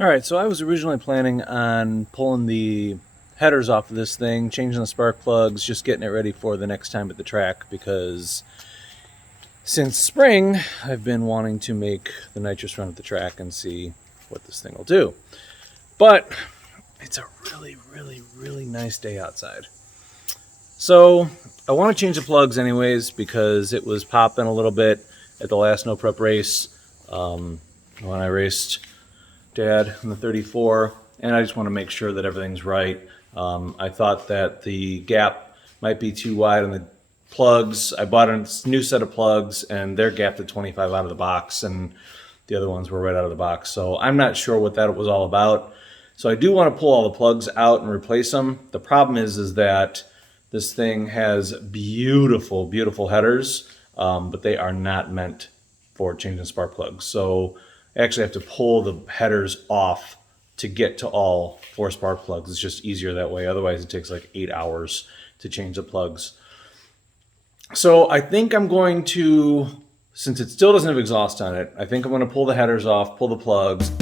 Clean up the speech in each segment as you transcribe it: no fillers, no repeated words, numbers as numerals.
Alright, so I was originally planning on pulling the headers off of this thing, changing the spark plugs, just getting it ready for the next time at the track, because since spring I've been wanting to make the nitrous run at the track and see what this thing will do. But it's a really nice day outside. So I want to change the plugs anyways, because it was popping a little bit at the last no prep race when I raced Dad in the 34, and I just want to make sure that everything's right. I thought that the gap might be too wide on the plugs. I bought a new set of plugs and they're gapped at 25 out of the box, and the other ones were right out of the box. So I'm not sure what that was all about. So I do want to pull all the plugs out and replace them. The problem is that this thing has beautiful headers, but they are not meant for changing spark plugs. So I actually have to pull the headers off to get to all 4 spark plugs. It's just easier that way. Otherwise it takes like 8 hours to change the plugs. So I think I'm going to, since it still doesn't have exhaust on it, I think I'm going to pull the headers off, pull the plugs.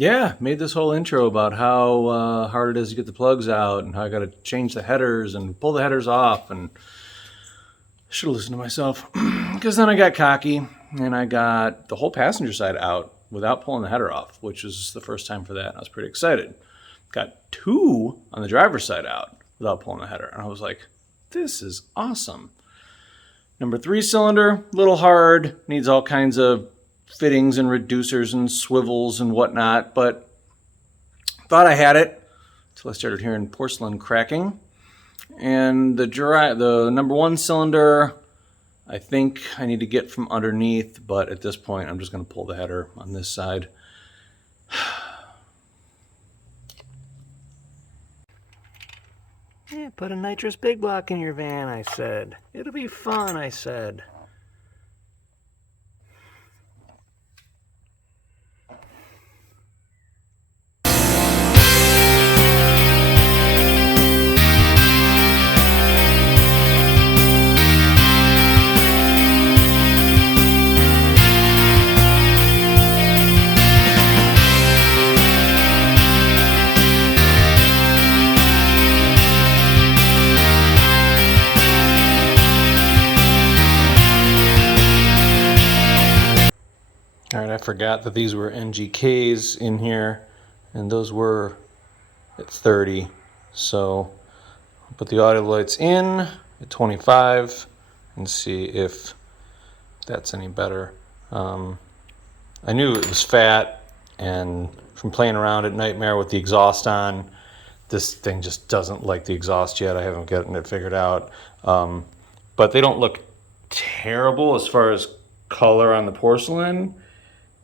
Yeah, made this whole intro about how hard it is to get the plugs out and how I got to change the headers and pull the headers off, and I should have listened to myself, because then I got cocky and I got the whole passenger side out without pulling the header off, which was the first time for that. I was pretty excited. Got 2 on the driver's side out without pulling the header, and I was like, this is awesome. Number 3 cylinder, little hard, needs all kinds of fittings and reducers and swivels and whatnot, but thought I had it until I started hearing porcelain cracking. And the number 1 cylinder, I think I need to get from underneath, but at this point I'm just going to pull the header on this side. Yeah, put a nitrous big block in your van, I said. It'll be fun, I said. Alright, I forgot that these were NGKs in here, and those were at 30. So I'll put the audio lights in at 25 and see if that's any better. I knew it was fat, and from playing around at Nightmare with the exhaust on, this thing just doesn't like the exhaust yet. I haven't gotten it figured out. But they don't look terrible as far as color on the porcelain,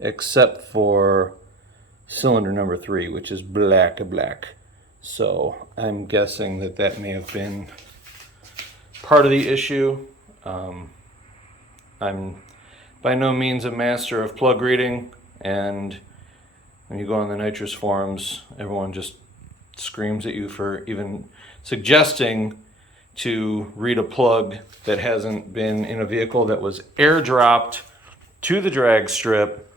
except for cylinder number 3, which is black. So I'm guessing that may have been part of the issue. I'm by no means a master of plug reading, and when you go on the nitrous forums, everyone just screams at you for even suggesting to read a plug that hasn't been in a vehicle that was airdropped to the drag strip,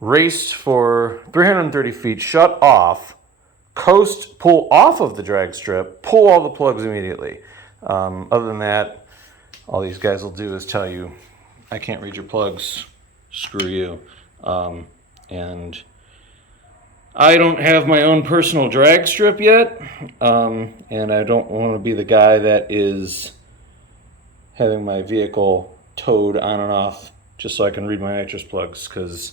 raced for 330 feet, shut off, coast, pull off of the drag strip, pull all the plugs immediately. Other than that, all these guys will do is tell you, I can't read your plugs, screw you. And I don't have my own personal drag strip yet, and I don't want to be the guy that is having my vehicle towed on and off just so I can read my nitrous plugs, because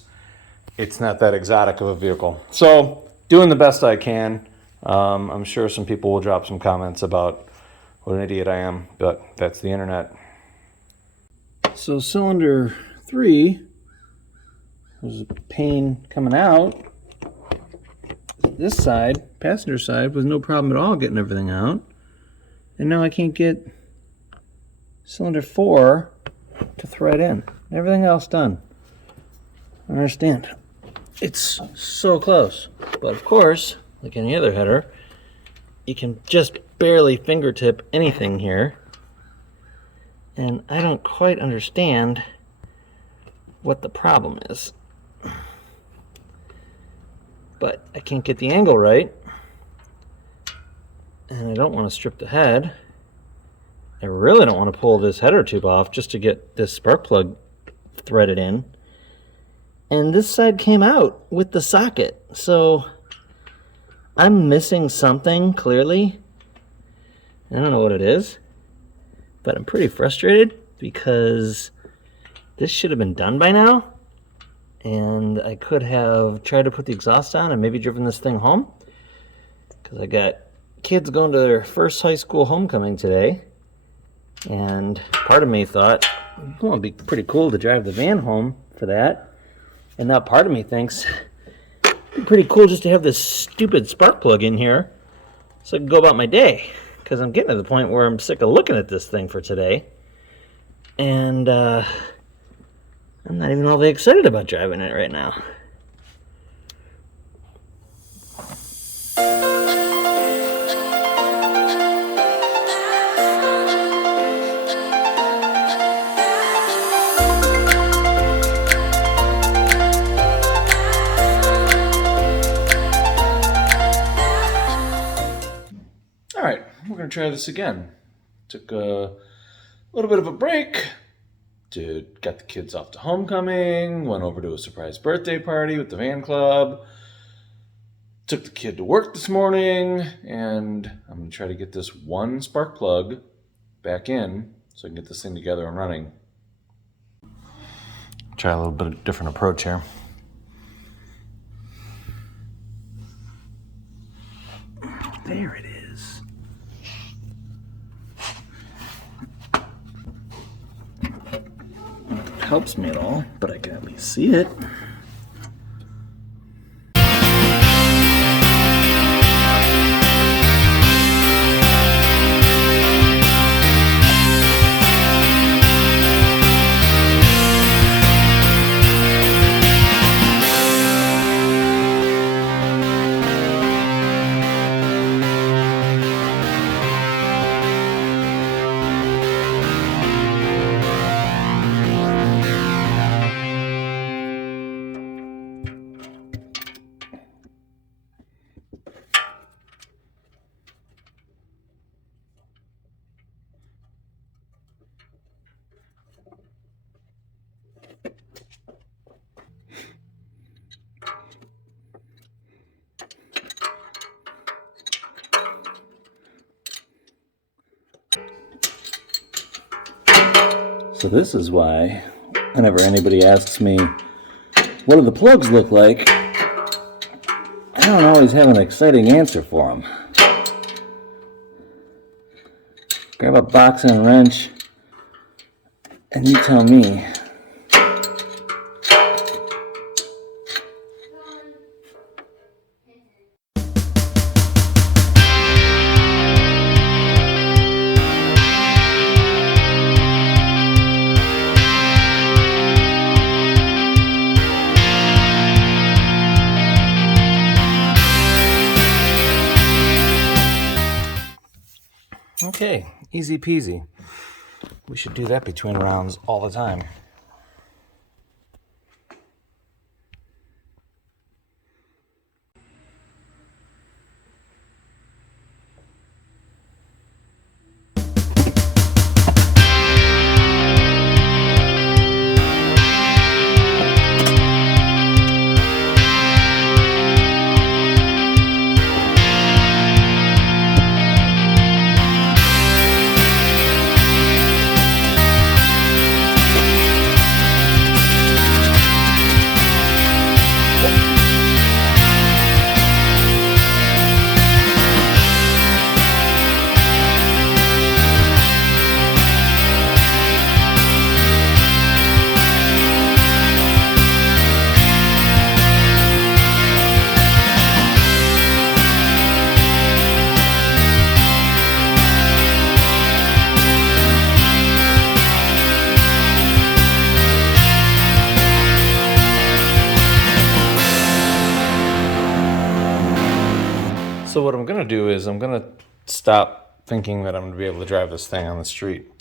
it's not that exotic of a vehicle. So, doing the best I can. I'm sure some people will drop some comments about what an idiot I am, but that's the internet. So cylinder 3 was a pain coming out. This side, passenger side, was no problem at all getting everything out. And now I can't get cylinder 4 to thread in. Everything else done. I understand. It's so close. But of course, like any other header, you can just barely fingertip anything here. And I don't quite understand what the problem is. But I can't get the angle right. And I don't want to strip the head. I really don't want to pull this header tube off just to get this spark plug threaded in. And this side came out with the socket. So I'm missing something, clearly. I don't know what it is. But I'm pretty frustrated because this should have been done by now. And I could have tried to put the exhaust on and maybe driven this thing home. Because I got kids going to their first high school homecoming today. And part of me thought, well, it'd be pretty cool to drive the van home for that. And now part of me thinks, it'd be pretty cool just to have this stupid spark plug in here so I can go about my day. Because I'm getting to the point where I'm sick of looking at this thing for today. And I'm not even all that excited about driving it right now. All right, we're going to try this again. Took a little bit of a break. Got the kids off to homecoming, went over to a surprise birthday party with the van club, took the kid to work this morning, and I'm going to try to get this one spark plug back in so I can get this thing together and running. Try a little bit of a different approach here. There it is. Helps me at all, but I can at least see it. So this is why, whenever anybody asks me, what do the plugs look like, I don't always have an exciting answer for them. Grab a box and a wrench, and you tell me. Easy peasy. We should do that between rounds all the time. So what I'm going to do is I'm going to stop thinking that I'm going to be able to drive this thing on the street.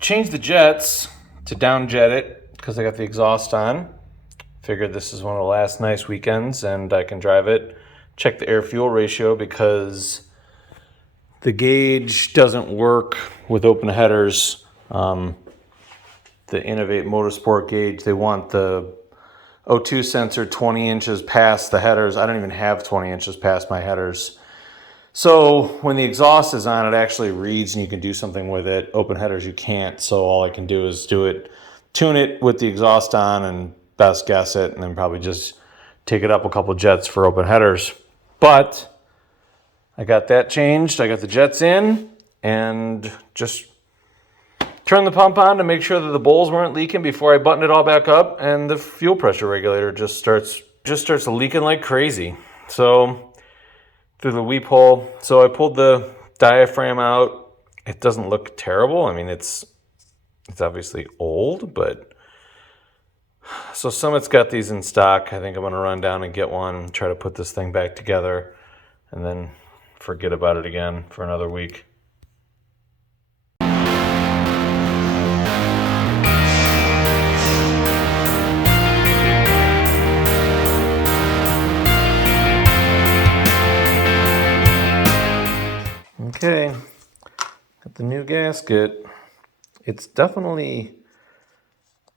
Change the jets to down jet it because I got the exhaust on. Figured this is one of the last nice weekends and I can drive it. Check the air fuel ratio because the gauge doesn't work with open headers. The Innovate Motorsport gauge, they want the O2 sensor 20 inches past the headers. I don't even have 20 inches past my headers. So when the exhaust is on, it actually reads and you can do something with it. Open headers, you can't. So all I can do is tune it with the exhaust on and best guess it, and then probably just take it up a couple jets for open headers. But I got that changed. I got the jets in and just turn the pump on to make sure that the bowls weren't leaking before I buttoned it all back up, and the fuel pressure regulator just starts leaking like crazy. So through the weep hole, so I pulled the diaphragm out. It doesn't look terrible. I mean, it's obviously old, but so Summit's got these in stock. I think I'm gonna run down and get one, try to put this thing back together, and then forget about it again for another week. Okay, got the new gasket. It's definitely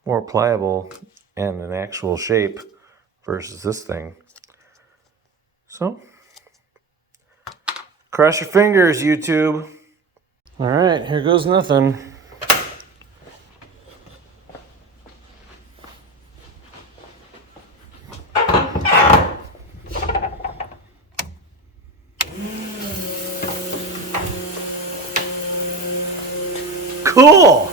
more pliable and an actual shape versus this thing. So, cross your fingers, YouTube. All right, here goes nothing. Cool.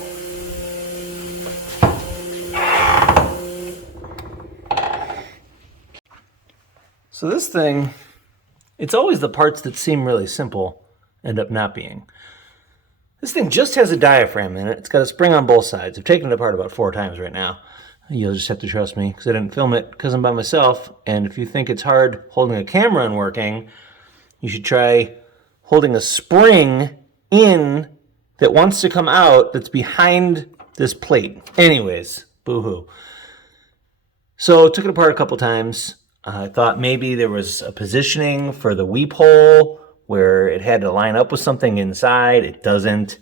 So this thing, it's always the parts that seem really simple end up not being. This thing just has a diaphragm in it. It's got a spring on both sides. I've taken it apart about 4 times right now. You'll just have to trust me because I didn't film it because I'm by myself. And if you think it's hard holding a camera and working, you should try holding a spring in that wants to come out that's behind this plate. Anyways, boo-hoo. So took it apart a couple times. I thought maybe there was a positioning for the weep hole where it had to line up with something inside. It doesn't.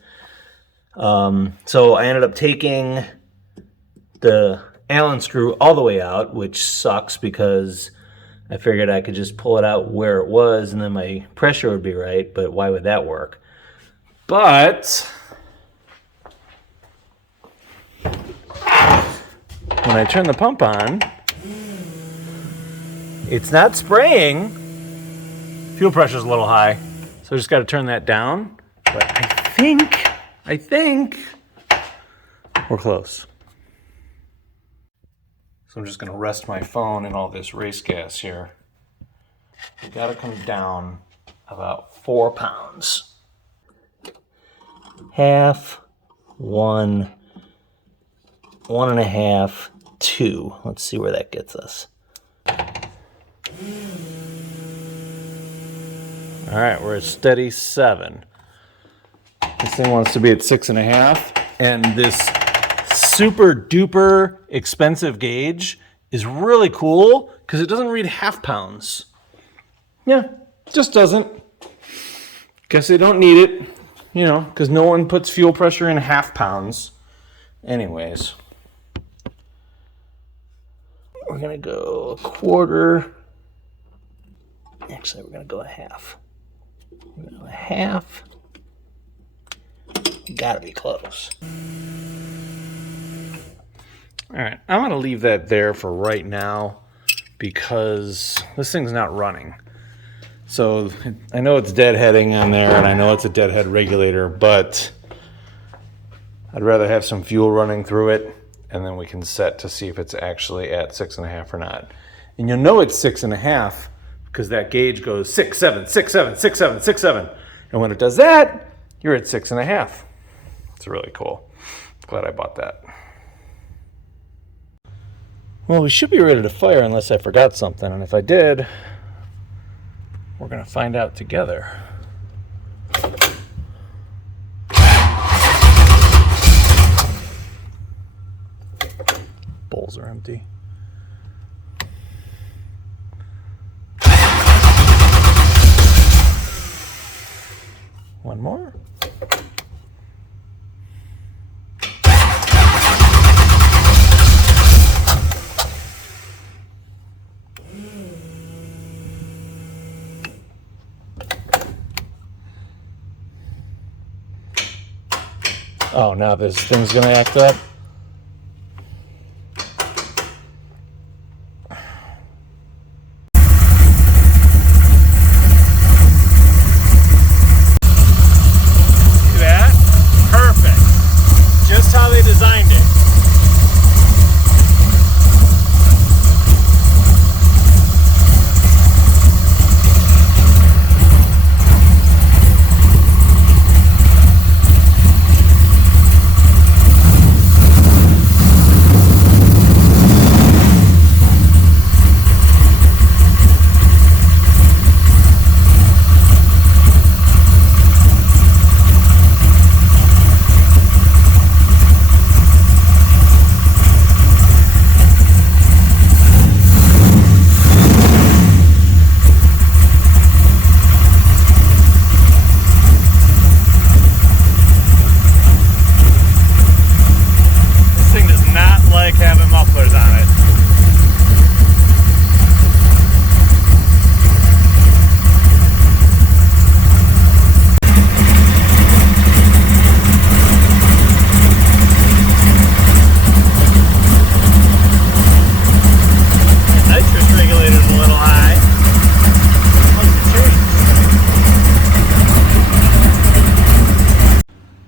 So I ended up taking the Allen screw all the way out, which sucks because I figured I could just pull it out where it was and then my pressure would be right, but why would that work? But when I turn the pump on, it's not spraying. Fuel pressure's a little high, so I just got to turn that down. But I think we're close. So I'm just going to rest my phone in all this race gas here. We got to come down about 4 pounds. Half, 1, 1.5, 2. Let's see where that gets us. All right, we're a steady 7. This thing wants to be at 6.5, and this super duper expensive gauge is really cool because it doesn't read half pounds. Yeah, just doesn't. Guess they don't need it, you know, because no one puts fuel pressure in half pounds. Anyways, we're gonna go a quarter. Actually, we're gonna go a half. We're gonna go a half. Gotta be close. All right, I'm gonna leave that there for right now because this thing's not running. So I know it's deadheading on there, and I know it's a deadhead regulator, but I'd rather have some fuel running through it, and then we can set to see if it's actually at 6.5 or not. And you'll know it's 6.5 because that gauge goes 6, 7, 6, 7, 6, 7, 6, 7. And when it does that, you're at 6.5. It's really cool. Glad I bought that. Well, we should be ready to fire unless I forgot something, and if I did, we're gonna find out together. Bowls are empty. One more. Oh, now this thing's gonna act up. See that? Perfect. Just how they designed it.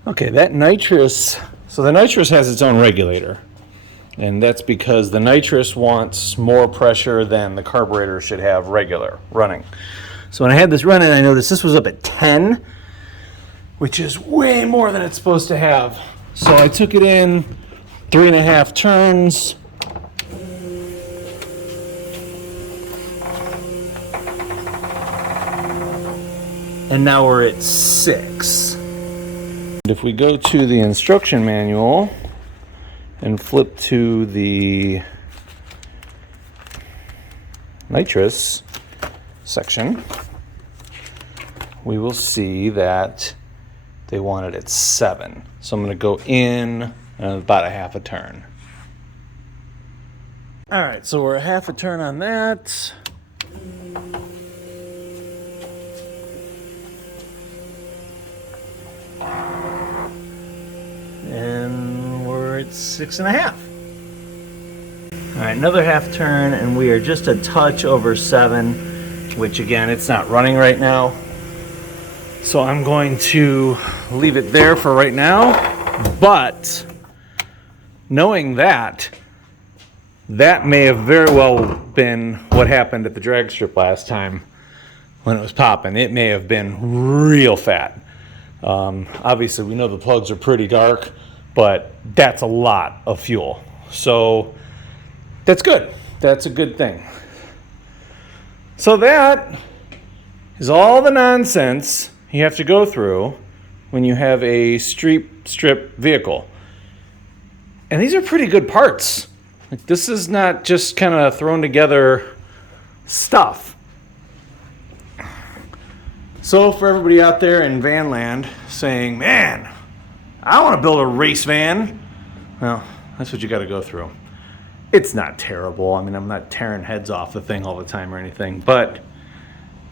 Okay, that nitrous, so the nitrous has its own regulator, and that's because the nitrous wants more pressure than the carburetor should have regular running. So when I had this running, I noticed this was up at 10, which is way more than it's supposed to have. So I took it in 3.5 turns. And now we're at 6. If we go to the instruction manual and flip to the nitrous section, we will see that they want it at 7. So I'm going to go in about a half a turn. All right, so we're a half a turn on that. And we're at 6.5. All right, another half turn, and we are just a touch over 7, which again, it's not running right now. So I'm going to leave it there for right now. But knowing that, that may have very well been what happened at the drag strip last time when it was popping. It may have been real fat. Obviously, we know the plugs are pretty dark, but that's a lot of fuel. So that's good. That's a good thing. So that is all the nonsense you have to go through when you have a street strip vehicle. And these are pretty good parts. Like, this is not just kind of thrown together stuff. So for everybody out there in van land saying, man, I want to build a race van. Well, that's what you got to go through. It's not terrible. I mean, I'm not tearing heads off the thing all the time or anything, but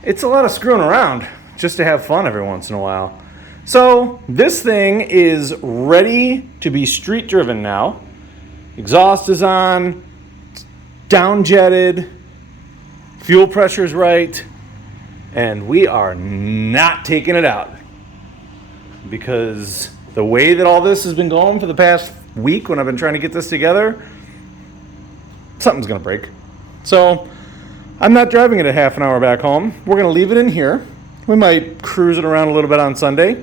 it's a lot of screwing around just to have fun every once in a while. So this thing is ready to be street driven now. Exhaust is on, down jetted, fuel pressure's right, and we are not taking it out. Because the way that all this has been going for the past week when I've been trying to get this together, something's gonna break. So I'm not driving it a half an hour back home. We're gonna leave it in here. We might cruise it around a little bit on Sunday,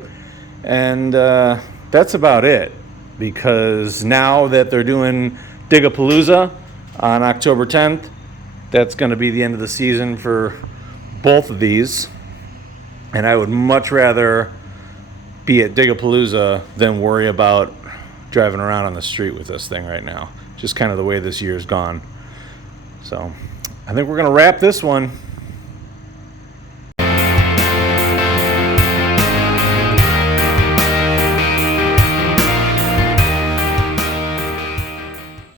and that's about it. Because now that they're doing Dig-a-Palooza on October 10th, that's gonna be the end of the season for both of these, and I would much rather be at Dig-a-Palooza than worry about driving around on the street with this thing right now. Just kind of the way this year's gone. So I think we're going to wrap this one.